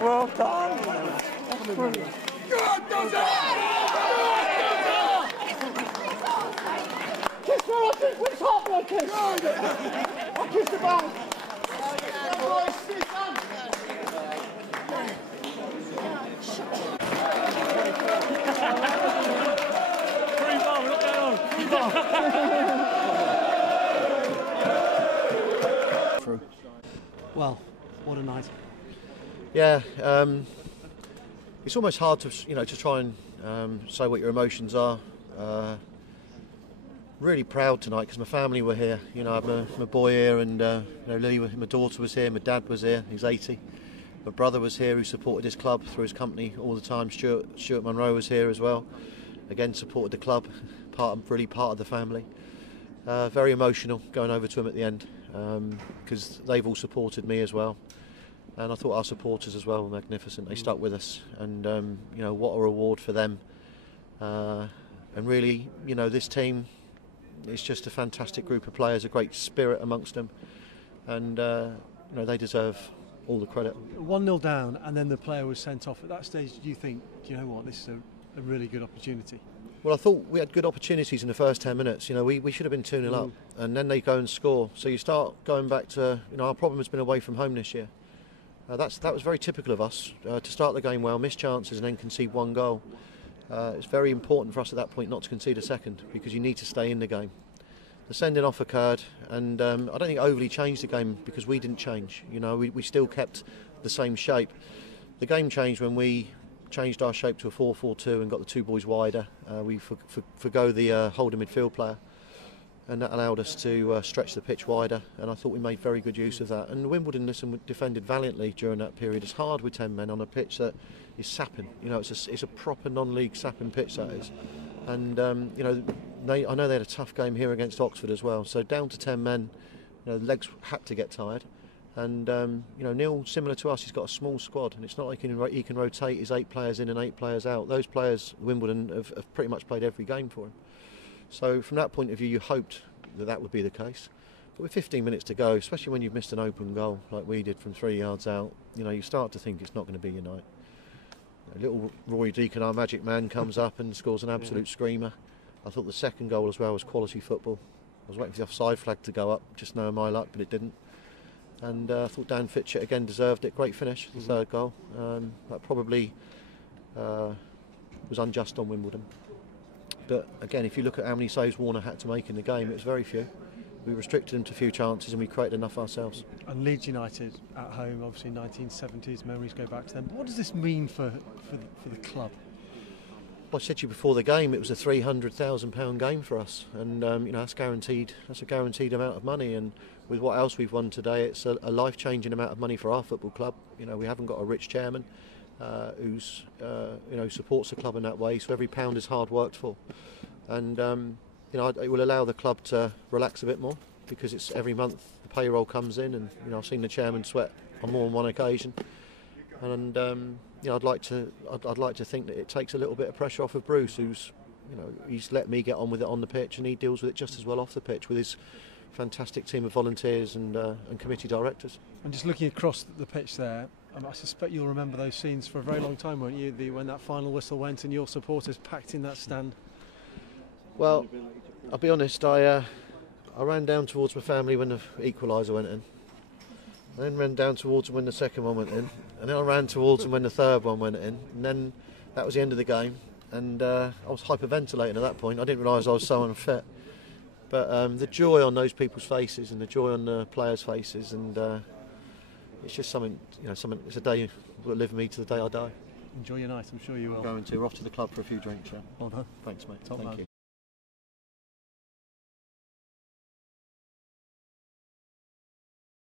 Well done. Good, Doswell! Kiss her, I think. Which half do I kiss? I'll kiss the ball. Well, what a night. Yeah, it's almost hard to to try and say what your emotions are. Really proud tonight because my family were here. I had my boy here, and Lily, my daughter was here. My dad was here. He's 80. My brother was here, who supported his club through his company all the time. Stuart Munro was here as well. Again, supported the club. Really part of the family. Very emotional going over to him at the end because they've all supported me as well. And I thought our supporters as well were magnificent. They stuck with us, and what a reward for them. And really, this team is just a fantastic group of players, a great spirit amongst them, and they deserve all the credit. 1-0 down, and then the player was sent off. At that stage, do you think, do you know what, this is a really good opportunity? Well, I thought we had good opportunities in the first 10 minutes. We should have been 2-0 up, and then they go and score. So you start going back to, our problem has been away from home this year. That was very typical of us, to start the game well, miss chances and then concede one goal. It's very important for us at that point not to concede a second, because you need to stay in the game. The sending off occurred, and I don't think it overly changed the game because we didn't change. We still kept the same shape. The game changed when we changed our shape to a 4-4-2 and got the two boys wider. We forgo the holding midfield player, and that allowed us to stretch the pitch wider, and I thought we made very good use of that. And Wimbledon defended valiantly during that period. It's hard with 10 men on a pitch that is sapping. It's a proper non-league sapping pitch, that is. And I know they had a tough game here against Oxford as well. So down to 10 men, legs had to get tired. And Neil, similar to us, he's got a small squad, and it's not like he can rotate his 8 players in and 8 players out. Those players, Wimbledon, have pretty much played every game for him. So from that point of view, you hoped that would be the case. But with 15 minutes to go, especially when you've missed an open goal like we did from 3 yards out, you start to think it's not going to be your night. Little Rory Deacon, our magic man, comes up and scores an absolute screamer. I thought the second goal as well was quality football. I was waiting for the offside flag to go up, just knowing my luck, but it didn't. And I thought Dan Fitchett again deserved it. Great finish, the third goal. That probably was unjust on Wimbledon. But again, if you look at how many saves Warner had to make in the game, it was very few. We restricted him to a few chances and we created enough ourselves. And Leeds United at home, obviously 1970s, memories go back to them. What does this mean for the club? Well, I said to you before the game, it was a £300,000 game for us, and that's guaranteed. That's a guaranteed amount of money, and with what else we've won today, it's a life-changing amount of money for our football club. We haven't got a rich chairman who's supports the club in that way, so every pound is hard worked for, and it will allow the club to relax a bit more, because it's every month the payroll comes in, and I've seen the chairman sweat on more than one occasion, and I'd like to think that it takes a little bit of pressure off of Bruce, who's he's let me get on with it on the pitch, and he deals with it just as well off the pitch with his fantastic team of volunteers and committee directors. And just looking across the pitch there, I suspect you'll remember those scenes for a very long time, won't you? When that final whistle went and your supporters packed in that stand. Well, I'll be honest, I ran down towards my family when the equaliser went in. I then ran down towards them when the second one went in, and then I ran towards them when the third one went in, and then that was the end of the game, and I was hyperventilating at that point. I didn't realise I was so unfit. But the joy on those people's faces and the joy on the players' faces, and it's just something, it's a day that will live with me to the day I die. Enjoy your night, I'm sure you will. We're off to the club for a few drinks, yeah. Well done. Thanks, mate. Top man. Thank you.